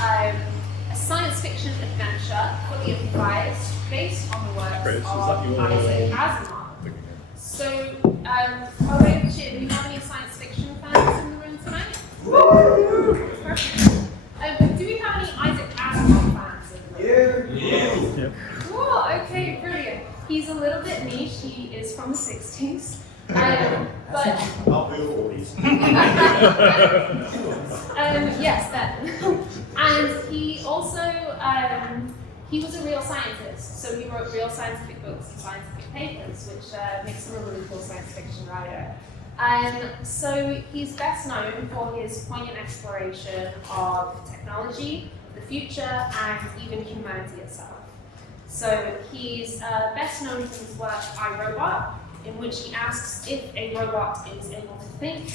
a science fiction adventure fully improvised based on the works of Isaac Asimov. So, by way of cheer, do we have any science fiction fans in the room tonight? Perfect. Do we have any Isaac Asimov fans in the room? Yeah. Cool, okay, brilliant. He's a little bit niche, he is from the 60s. But I'll be 40s. Yes, then. And he also, he was a real scientist, so he wrote real scientific books and scientific papers, which makes him a really cool science fiction writer. So he's best known for his poignant exploration of technology, the future, and even humanity itself. So he's best known for his work I, Robot, in which he asks if a robot is able to think,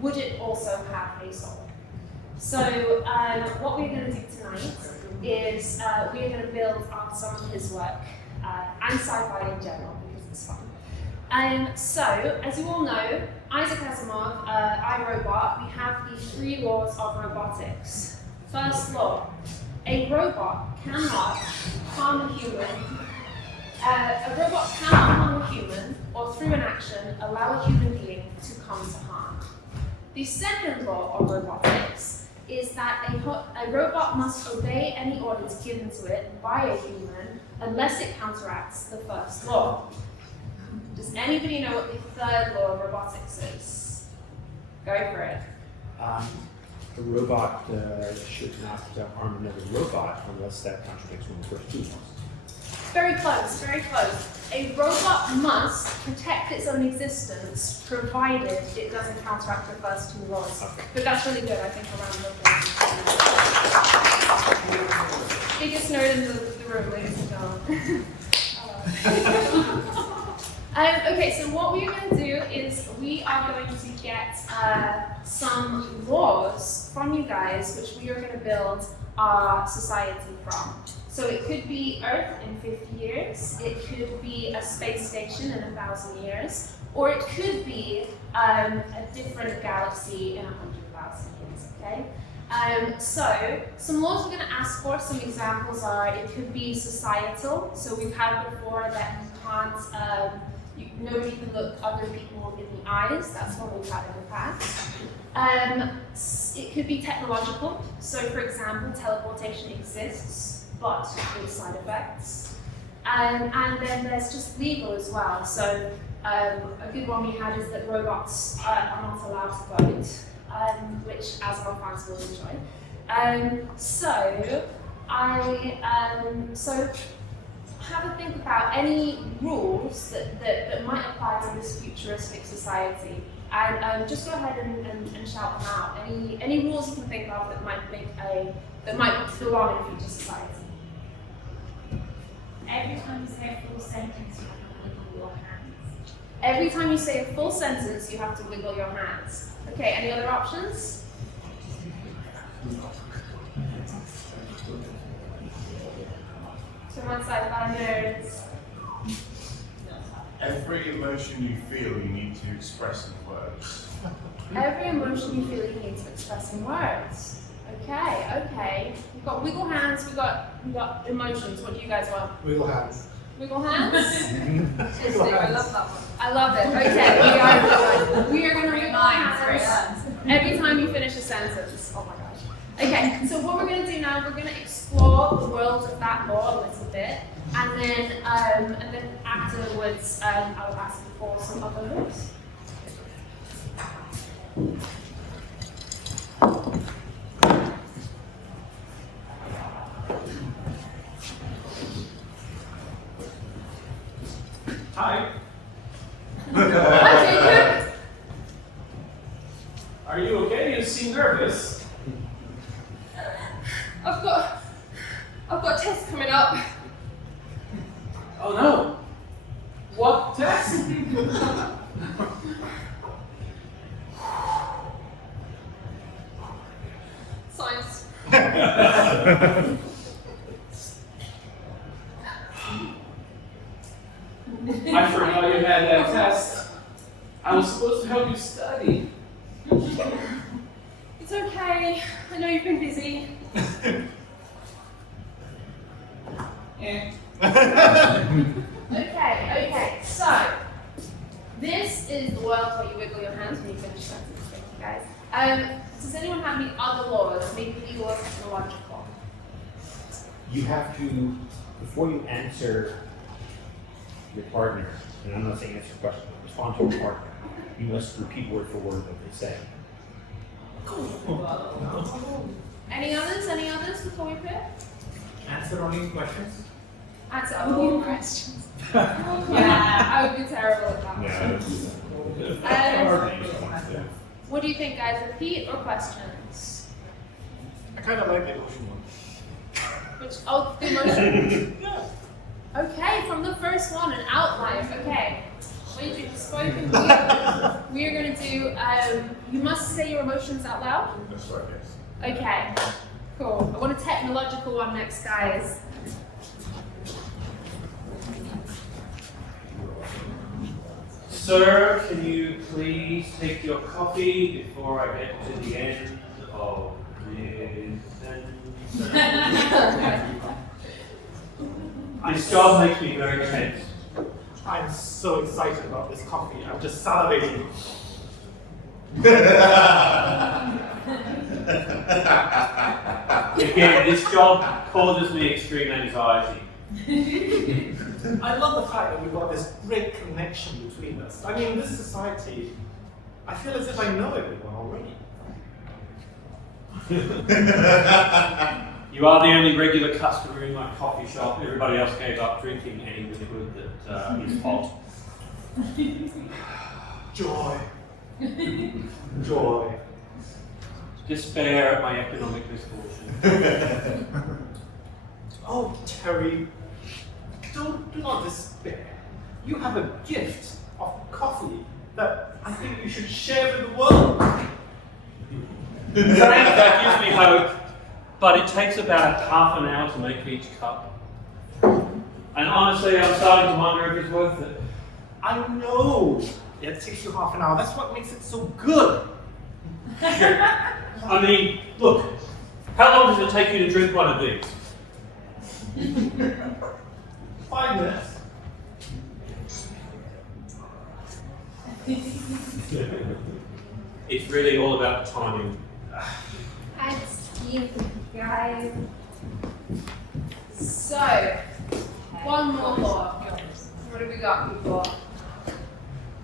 would it also have a soul? So what we're going to do tonight is we're going to build on some of his work and sci-fi in general because it's fun. So as you all know, Isaac Asimov, I, Robot, we have the 3 laws of robotics. First law, a robot cannot harm a human. A robot cannot harm a human, or through an action, allow a human being to come to harm. The second law of robotics is that a robot must obey any orders given to it by a human unless it counteracts the first law. Does anybody know what the third law of robotics is? Go for it. A robot should not harm another robot unless that contradicts one of the first 2 laws. Very close, very close. A robot must protect its own existence, provided it doesn't counteract the first 2 laws. Okay. But that's really good, I think, around the biggest nerd in the room, ladies and gentlemen. Okay, so what we're going to do is we are going to get some laws from you guys, which we are going to build our society from. So it could be Earth in 50 years, it could be a space station in 1,000 years, or it could be a different galaxy in 100,000 years, okay? So some laws we're going to ask for, some examples are, it could be societal, so we've had before that you can't, nobody can look other people in the eyes, that's what we've had in the past. It could be technological, so for example, teleportation exists, but with side effects. And then there's just legal as well. So a good one we had is that robots are not allowed to vote, which Asimov fans will enjoy. So have a think about any rules that might apply to this futuristic society. And just go ahead and shout them out. Any rules you can think of that might belong in a future society. Every time you say a full sentence, you have to wiggle your hands. Every time you say a full sentence, you have to wiggle your hands. Okay, any other options? So one sci-fi nerds. Every emotion you feel, you need to express in words. Every emotion you feel, you need to express in words. Okay. We've got wiggle hands, we've got emotions. What do you guys want? Wiggle hands. Wiggle hands? I love that one. I love it. Okay, we are going to wiggle hands every time you finish a sentence. Oh my gosh. Okay, so what we're going to do now, we're going to explore the world of that law a little bit, and then afterwards, I'll ask you for some other rules. Hi. Hi, Jacob. Are you okay? You seem nervous. I've got a test coming up. Oh no. What test? Science. I forgot you had that test. I was supposed to help you study. It's okay. I know you've been busy. Okay, so this is the world where you wiggle your hands when you finish sentences, thank you guys. Does anyone have any other laws, maybe legal or technological? You have to, before you answer your partner, and I'm not saying answer a question, but respond to your partner, you must repeat word for word what they say. Any others before we quit? Answer only questions. Answer all questions. Yeah, I would be terrible at that. What do you think, guys? Repeat or questions? I kind of like the emotion one. Which, oh, the emotion? Okay, from the first one, an outline. Okay. We've spoken. We are going to do, you must say your emotions out loud. That's right, yes. Okay, cool. I want a technological one next, guys. Sir, can you please take your coffee before I get to the end of this sentence? This job makes me very tense. I'm so excited about this coffee. I'm just salivating. Again, this job causes me extreme anxiety. I love the fact that we've got this great connection between us. I mean, this society, I feel as if I know everyone already. You are the only regular customer in my coffee shop. Everybody else gave up drinking any liquid that is hot. Joy. Joy. Despair at my economic misfortune. Oh, Terry, do not despair. You have a gift of coffee that I think you should share with the world. That gives me hope, but it takes about half an hour to make each cup. And honestly, I'm starting to wonder if it's worth it. I know it takes you half an hour. That's what makes it so good. I mean, look, how long does it take you to drink one of these? 5 minutes. It's really all about timing. Guys. So, one more law. What have we got, people?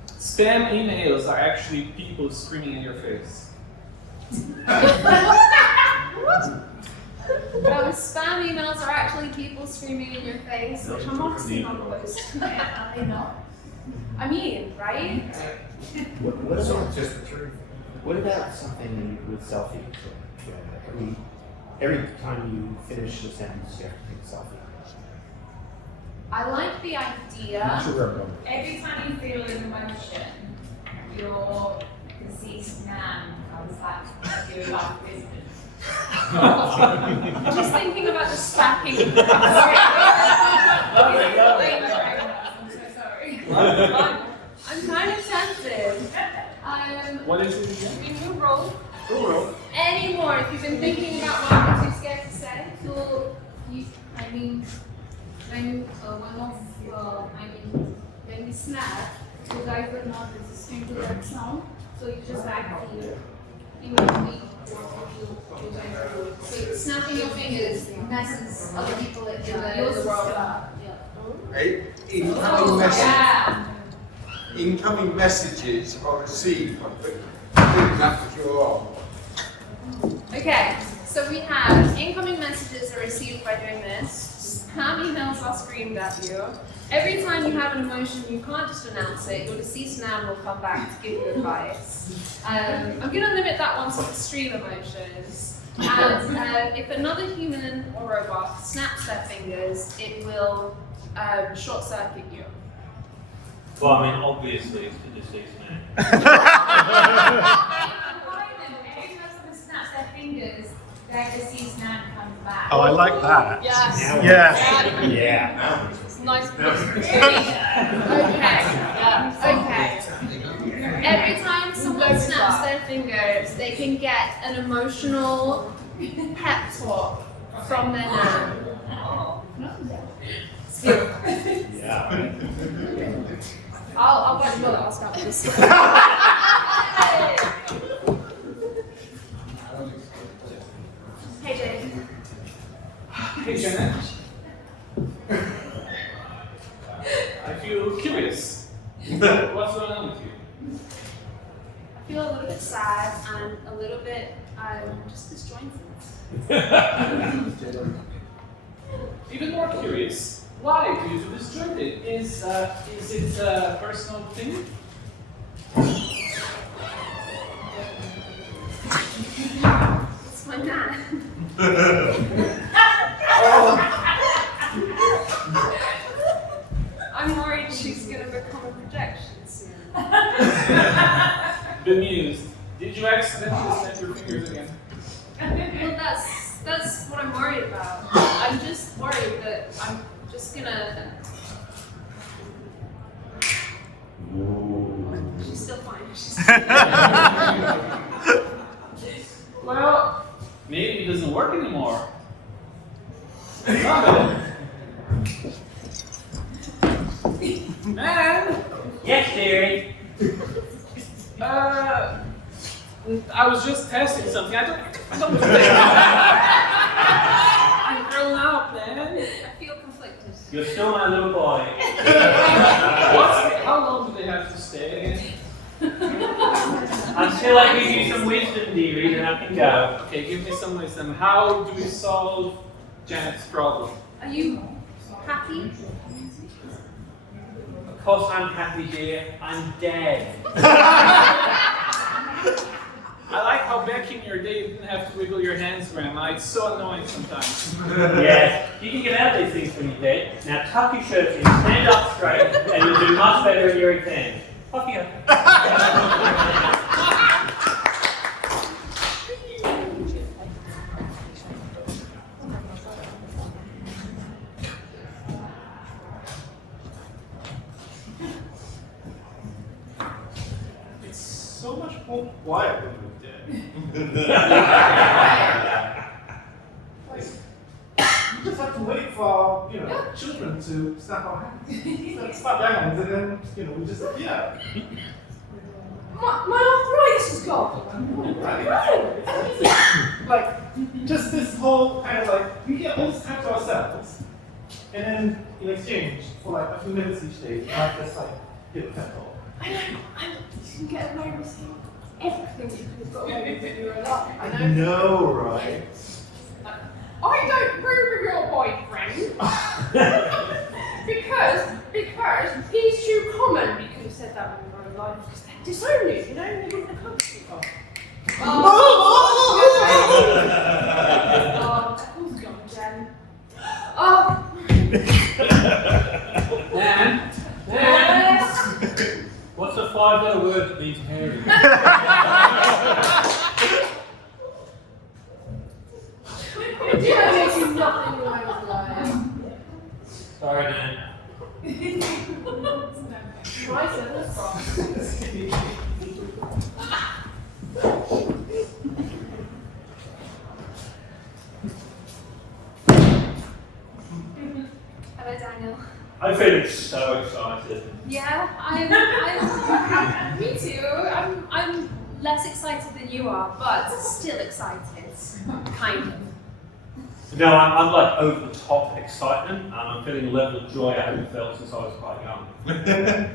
Spam emails are actually people screaming in your face. Spam emails are actually people screaming in your face, which I'm honestly not opposed to. I know. I mean, right? What about Just the truth. What about something with selfies? Every time you finish the sentence, you have to take a selfie. I like the idea. Not sure where I'm going. Every time you feel an emotion, your deceased nan comes back to your life business. Just thinking about the stacking. I'm so sorry. I'm kind of tempted. What is it again? I mean, we'll roll. Cool. Any more? If you've been thinking about one you're too scared to say, So, I mean, when when we snap, you guys are not resisting to that sound, so you just act here. Even if we want you guys to do it. so snapping your fingers messes other people in the world up. Incoming messages are received. I'm putting that with your arm. Okay, so we have incoming messages are received by doing this. Spam emails are screamed at you. Every time you have an emotion, you can't just announce it. Your deceased nan will come back to give you advice. I'm going to limit that one to extreme emotions. And if another human or robot snaps their fingers, it will short circuit you. Well, I mean, obviously, it's the deceased man. Every time someone snaps their fingers, their deceased nan comes back. Oh, I like that. Yes. Yeah. Yeah. It's nice. Okay. Every time someone snaps their fingers, they can get an emotional pep talk from their nan. Yeah. I'll let you know that I'll start with this. Hey Jake. Hey, Janet. I feel curious. What's going on with you? I feel a little bit sad and a little bit just disjointed. Even more curious. Why do you feel disjointed? Is it a personal thing? It's my nan. I'm worried she's gonna become a projection soon. Bemused. Did you accidentally snap your fingers again? Well, that's what I'm worried about. I'm just worried that I'm just gonna. She's still fine. Well, maybe it doesn't work anymore. Man! Yes, dearie. I was just testing something. I don't I'm grown up, man. I feel conflicted. You're still my little boy. How long do they have to stay again? Until I give you some wisdom, dearie, then I can go. Okay, give me some wisdom. How do we solve Janet's problem? Are you happy? Of course I'm happy, dear. I'm dead. I like how back in your day you didn't have to wiggle your hands, Grandma. It's so annoying sometimes. Yes, you can get out of these things when you're dead. Now tuck your shirt in, stand up straight, and you'll do much better in your exam. Off you go. It's so much more quiet when you're dead. Like, you just have to wait for, children to snap our hands. Snap their hands, and then, we just, yeah. My arthritis is gone. Right? Like, just this whole kind of like, we get all this time to ourselves, and then in exchange for like a few minutes each day, you might just like hit a pep talk. I know. You can get away with everything you could have got away with when you were alive. I know, right? I don't approve of your boyfriend because he's too common. You could have said that when you were alive because they disown you, they wouldn't have come to you. Who's gone, Jen? Nan? What's a 5-letter word that means hairy? Did I make you nothing when I was alive? Sorry, Nan. Try seven frogs. Hello, Daniel. I'm feeling so excited. Yeah, me too. I'm less excited than you are, but still excited, kind of. No, I'm like over the top excitement. I'm feeling a level of joy I haven't felt since I was quite young.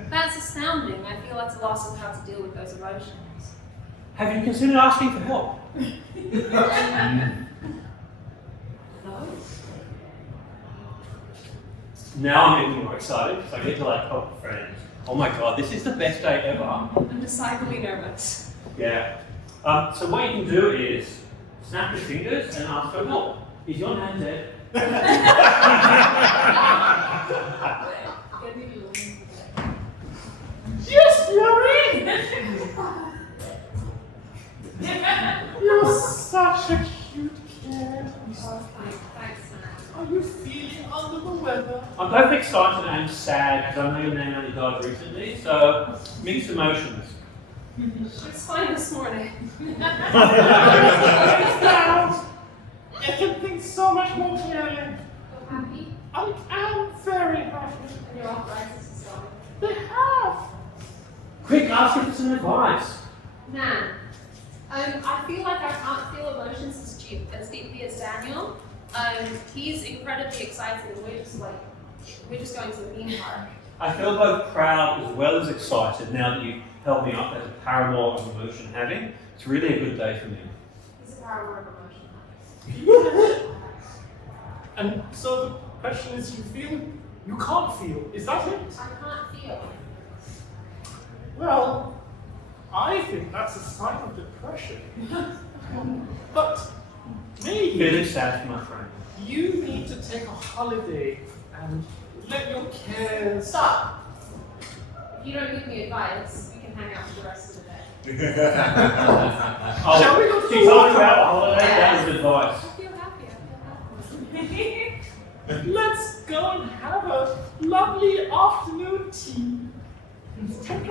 That's astounding. I feel at a loss of how to deal with those emotions. Have you considered asking for help? No. Now I'm getting more excited because I get to like help friends. Oh my god, this is the best day ever. I'm decidedly nervous. Yeah. So what you can do is snap your fingers and ask for help. Is your nan dead? Yes, Yuri! You're such a cute kid. Thanks, man. Are you feeling under the weather? I'm both excited and sad because I know your nan only died recently, so mixed emotions. It's fine this morning. I can think so much more clearly. You're happy? I am very happy. And your arthritis is gone. They have. Quick, ask him for some advice. Man, I feel like I can't feel emotions as deeply as Daniel. He's incredibly excited, and we're just going to the theme park. I feel both proud as well as excited now that you've held me up as a paramour of emotion having. It's really a good day for me. He's a paramour of emotion. And so the question is, you can't feel. Is that it? I can't feel. Well, I think that's a sign of depression. But maybe Feeling sad for my friend. you need to take a holiday and let your cares. Stop! If you don't give me advice, we can hang out for the rest of the day. Shall we go to She's the talking water? about the holiday, that was advice. I feel happy, I feel happy. Let's go and have a lovely afternoon tea. I'm just saying,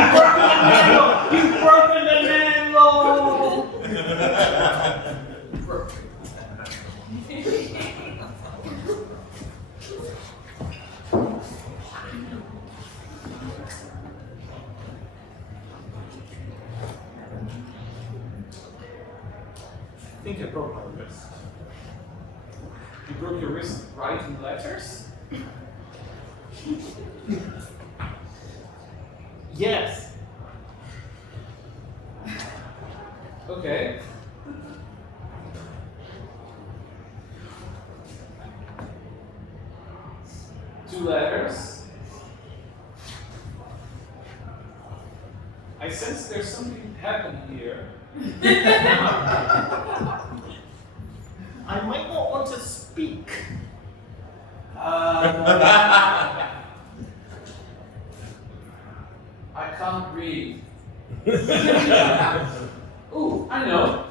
you've broken the nail! You've broken the nail! I think I broke my wrist. You broke your wrist writing letters? Yes. Okay. Two letters. I sense there's something happening here. I might not want to speak. I can't read. Ooh, I know.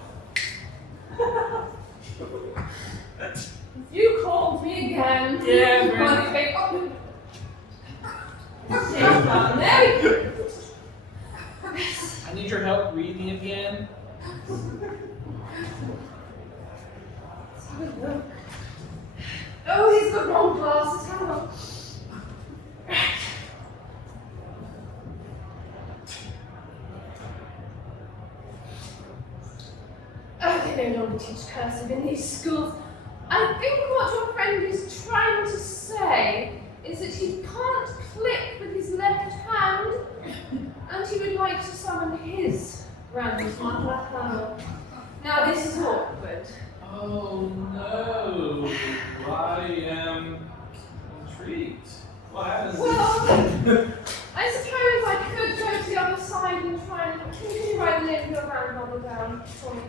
You called me again. Yeah, Funny face. There we go. I need your help reading again. Oh, he's got wrong glasses. Hang on. Oh, they no longer teach cursive in these schools. I think what your friend is trying to say is that he can't click with his left hand, and he would like to summon his grandmother. Now this is awkward. Oh no. I am intrigued. What happens? Well, I suppose I could go to the other side and try and continue by live your grandmother down for me.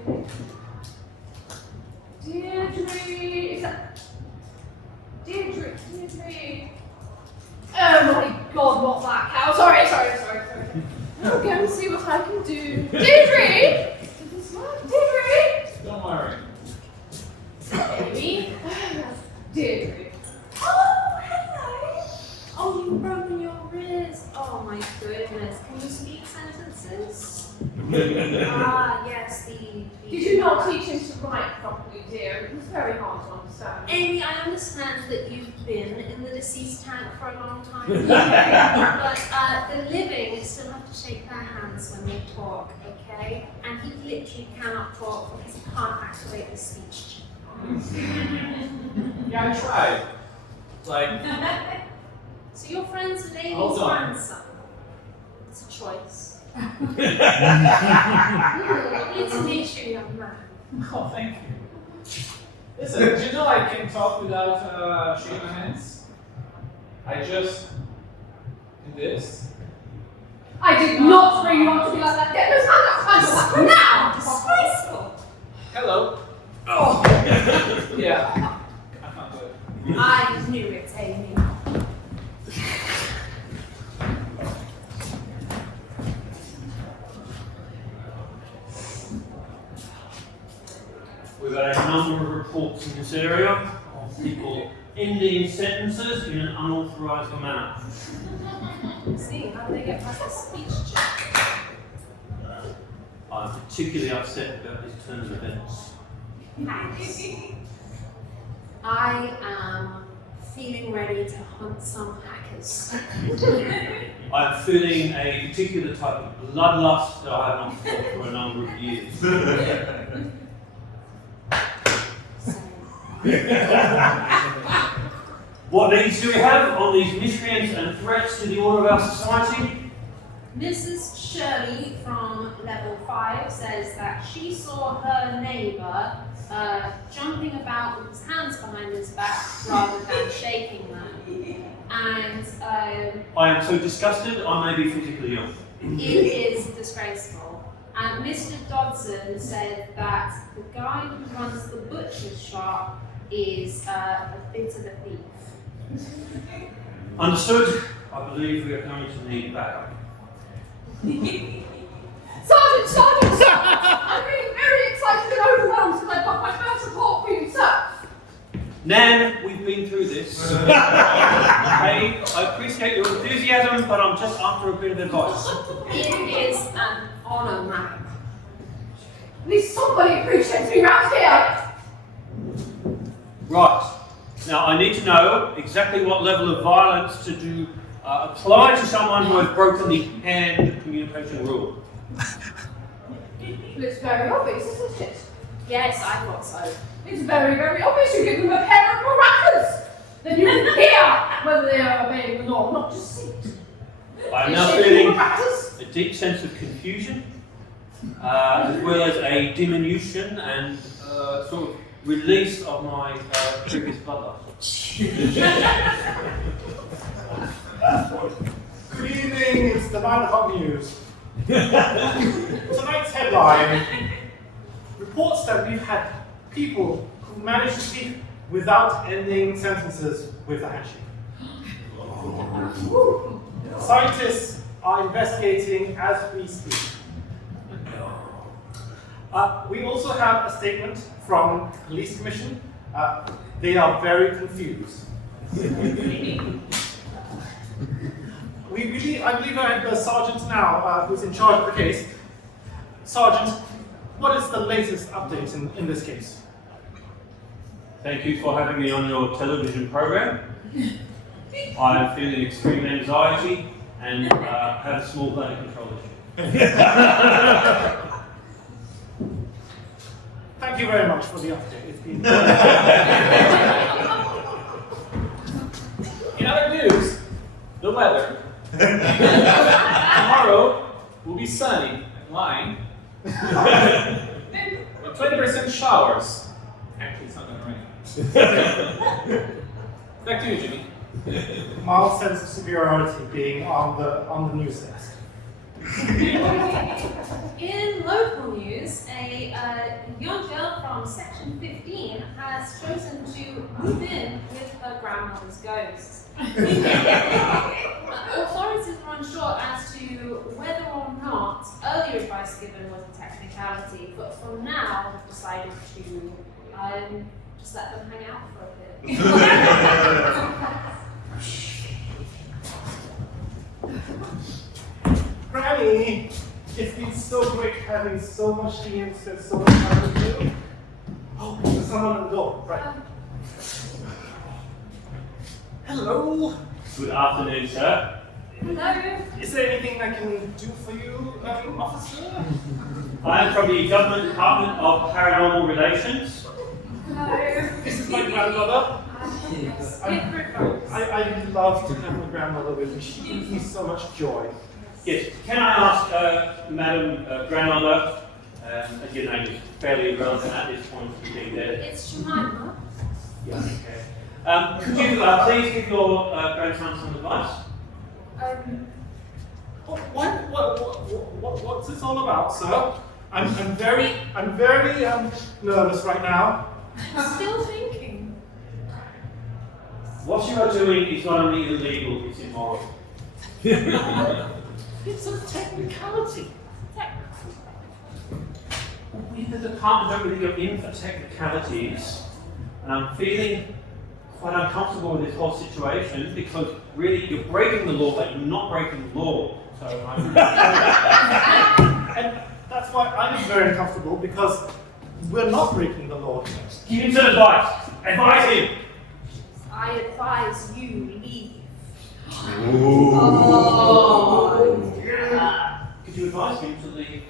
Deirdre, is that Deirdre? Oh my God, not that cow. Sorry. I'll go and see what I can do. Deirdre! Did this work? Deirdre! Don't worry. Baby. Deirdre. Oh, hello. Oh, you've broken your wrist. Oh my goodness. Can you speak sentences? Yes, Did you not teach him to write properly, dear? It was very hard to understand. Amy, I understand that you've been in the deceased tank for a long time. But the living still have to shake their hands when they talk, okay? And he literally cannot talk because he can't activate the speech. Yeah, I tried. Like, So your friend's lady's Hold on. grandson. It's a choice. Lovely to meet you, young man. oh, thank you. Listen, do you know I can talk without shaking my hands? I just do this. I did not bring you up to be like that. Get those hands up now! Disgraceful! Hello. Oh. yeah. I can't do it. I knew it, Amy. We've had a number of reports in this area of people ending sentences in an unauthorised manner. See, how do they get past the speech check? I'm particularly upset about this turn of events. house. I am feeling ready to hunt some hackers. I'm feeling a particular type of bloodlust that I have not felt for a number of years. What needs do we have on these miscreants and threats to the order of our society? Mrs. Shirley from level 5 says that she saw her neighbour jumping about with his hands behind his back rather than shaking them. And I am so disgusted, I may be physically ill. it is disgraceful. And Mr. Dodson said that the guy who runs the butcher's shop is a bit of a thief. Understood. I believe we are going to need backup. Sergeant! I'm really very excited and overwhelmed because I've got my first report for you, sir. Nan, we've been through this. Hey, I appreciate your enthusiasm, but I'm just after a bit of advice. It is an honour, madam. At least somebody appreciates me around here. Right. Now, I need to know exactly what level of violence to do apply to someone who has broken the hand communication rule. It's very obvious, isn't it? Yes, I thought so. It's very, very obvious. You give them a pair of maracas. Then you can hear whether they are obeying the law, not just see it. I'm Is now she feeling maracas? a deep sense of confusion, as well as a diminution and sort of release of my previous bloodlust. Good evening, it's the 9 o'clock news. Tonight's headline reports that we've had people who managed to speak without ending sentences with a handshake. Scientists are investigating as we speak. We also have a statement from the police commission. They are very confused. I believe I have the sergeant now who's in charge of the case. Sergeant, what is the latest update in this case? Thank you for having me on your television program. I am feeling extreme anxiety and have a small bladder control issue. Thank you very much for the update. It's been In other news, the weather. Tomorrow will be sunny and light. With 20% showers. Actually, it's not going to rain. Back to you, Jimmy. mild sense of superiority being on the news desk. In local news, a young girl from section 15 has chosen to move in with her grandmother's ghost. Authorities are unsure as to whether or not earlier advice given was a technicality, but for now they've decided to just let them hang out for a bit. Granny, it's been so great having so much tea and spent so much time with you. Oh, there's someone at the door. Right. Hello. Good afternoon, sir. Hello. Is there anything I can do for you, officer? I am from the Government Department of Paranormal Relations. Hello. This is my grandmother. Yes. I love to have my grandmother with me. She brings me so much joy. Yes, can I ask, Madam Grandmother, as your name is fairly irrelevant at this point, you being there. It's Jemima. Yeah, okay. Could you please give your grandson some advice? What's this all about, sir? I'm very nervous right now. Still thinking. What you are doing is not only illegal, it's immoral. It's a technicality. We in the department don't really go in for technicalities, and I'm feeling quite uncomfortable with this whole situation because really you're breaking the law, but you're not breaking the law. So I'm And that's why I'm very uncomfortable because We're not breaking the law. Give him some advice. Advise him. I advise you leave. Could you advise me to leave?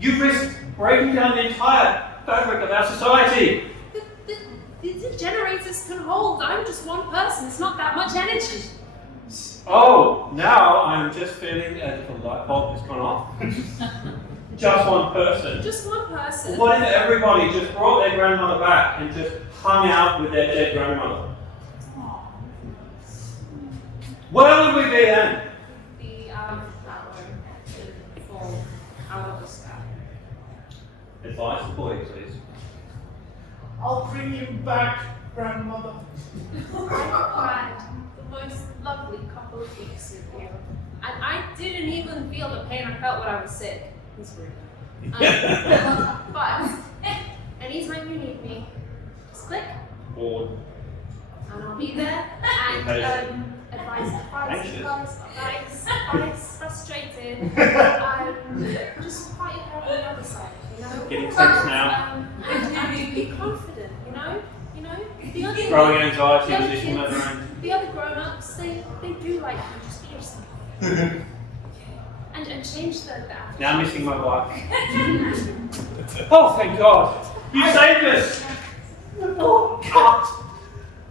You risk breaking down the entire fabric of our society. The generators can hold. I'm just one person. It's not that much energy. Oh, now I'm just feeling as if a light bulb has gone off. Just one person. Just one person. What if everybody just brought their grandmother back and just hung out with their dead grandmother? Where would we be then? The fall out of the sky. Advice the boy, please. I'll bring you back, grandmother. I've had the most lovely couple of weeks with you, and I didn't even feel the pain I felt when I was sick. It's weird. But anytime you need me, just click, Bored. and I'll be there. And advice, frustrated. Just fight it out on the other side, you know. Getting tense now. And be confident, you know. The other Growing anxiety the other position kids, over and the other grown-ups, they do like you. Just be yourself. And change the now I'm missing my wife. Oh, thank God! You saved us! Oh, God.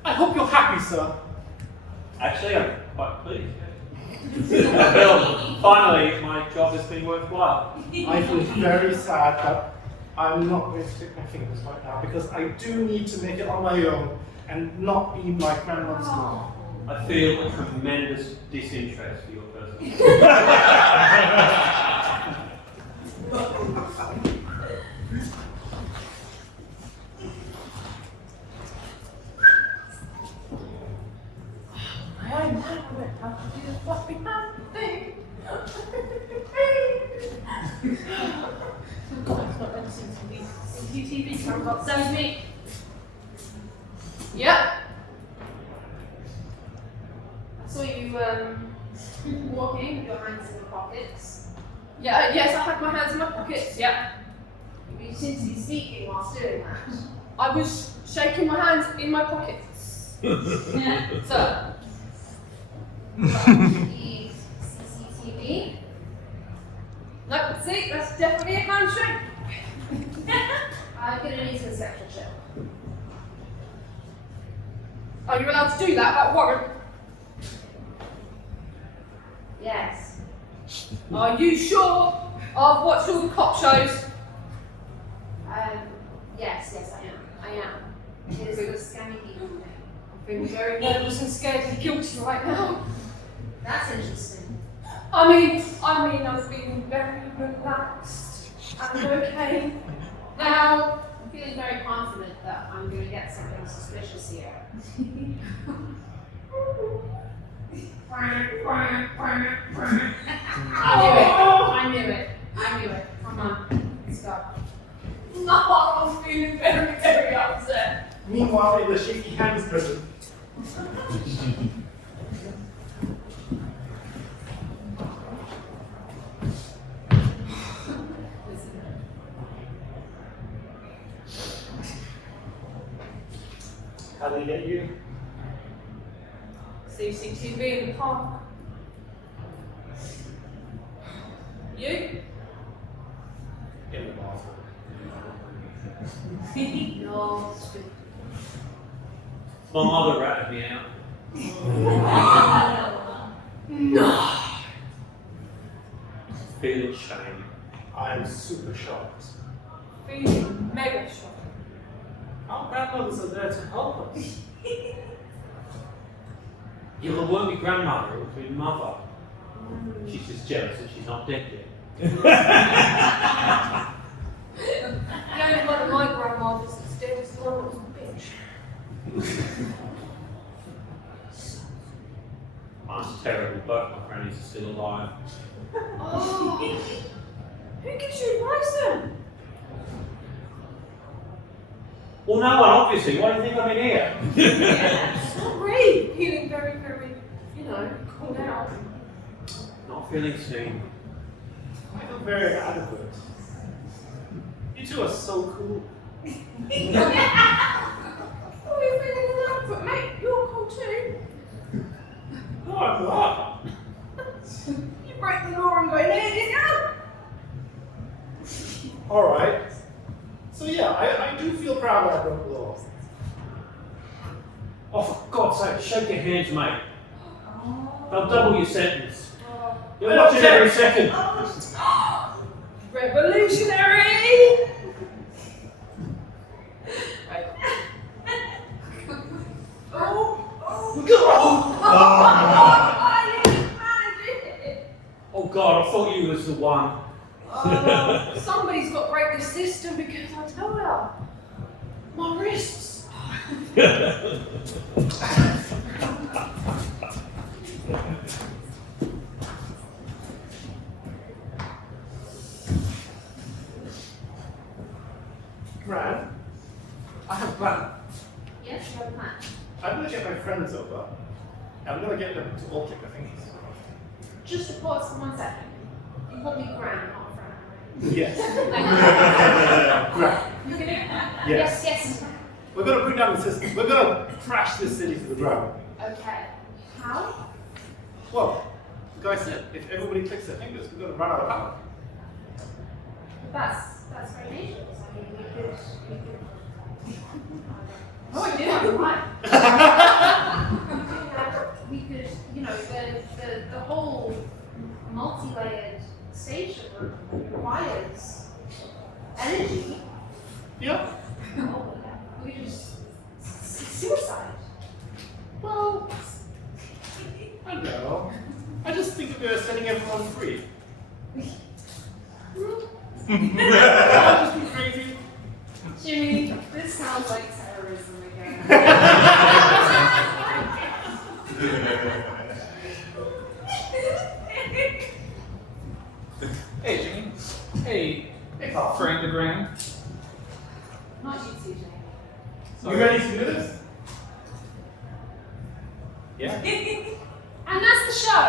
I hope you're happy, sir. Actually, I'm quite pleased. I feel finally my job has been worthwhile. I feel very sad, but I'm not going to stick my fingers right now because I do need to make it on my own and not be my grandmother's mom. I feel a tremendous disinterest for your person. That was me. Yep. I saw you walking with your hands in your pockets. Yeah, yes, I had my hands in my pockets. Yep. You seem to be speaking whilst doing that. I was shaking my hands in my pockets. So. The CCTV. No, see, that's definitely a handshake. I'm gonna need some sexual check. Are you allowed to do that without warrant? Yes. Are you sure? I've watched all the cop shows. Yes, I am. It is a scammy people thing. I'm feeling very nervous and scared and guilty right now. That's interesting. I mean, I've been very relaxed and okay. Now, I'm feeling very confident that I'm going to get something suspicious here. I knew it. Come on, let's go. No, I'm feeling very, very upset. Meanwhile, in the shaky hands prison. How did he get you? CCTV in the park. You? In the bathroom. No, stupid. My mother ratted me out. No. Feel shame. I'm super shocked. Feeling mega shocked. Our grandmothers are there to help us. Yeah, well, it won't be grandmother, it will be mother. She's just jealous that she's not dead yet. The only one of my grandmothers that's dead is the one that was a bitch. Mine's terrible, both my grannies are still alive. Oh. Who gives you advice then? Well, no one, obviously. Why do you think I'm in here? It's not great. Feeling very, very, called out. Not feeling seen. I feel very adequate. You two are so cool. Oh, you're feeling allowed, but mate, you're cool too. No, I'm not. You break the law and go, there you go. Alright. So yeah, I do feel proud that I broke the law. Oh, for God's sake, shake your hands, mate. They'll double your sentence. You'll watch it every second. Revolutionary! Oh God, I thought you was the one. Somebody's got to break the system because I tell ya, my wrists. Gran, I have a plan. Yes, you have a plan. I'm gonna get my friends over. I'm gonna get them to all kick their fingers. Just to pause for 1 second. You called me Gran, not Fran. Yes. Thank Gran. you. You're gonna. Yes. Yes. We're gonna bring down the system. We're gonna crash this city to the ground. Okay. How? Well, the guy said if everybody clicks their fingers, we're gonna run out of power. That's very dangerous. I mean, we could. Oh, I do have a plan. We could, you know, the whole multi-layered station requires energy. Yeah. We could just suicide. Well, I don't know. I just think we're setting everyone free. I'm just being crazy. Jimmy, this sounds like terrorism again. Hey, Jimmy. Hey, Hey, Paul. friend the Grand. Not you two, Jimmy. You ready to do this? Yeah. And that's the show.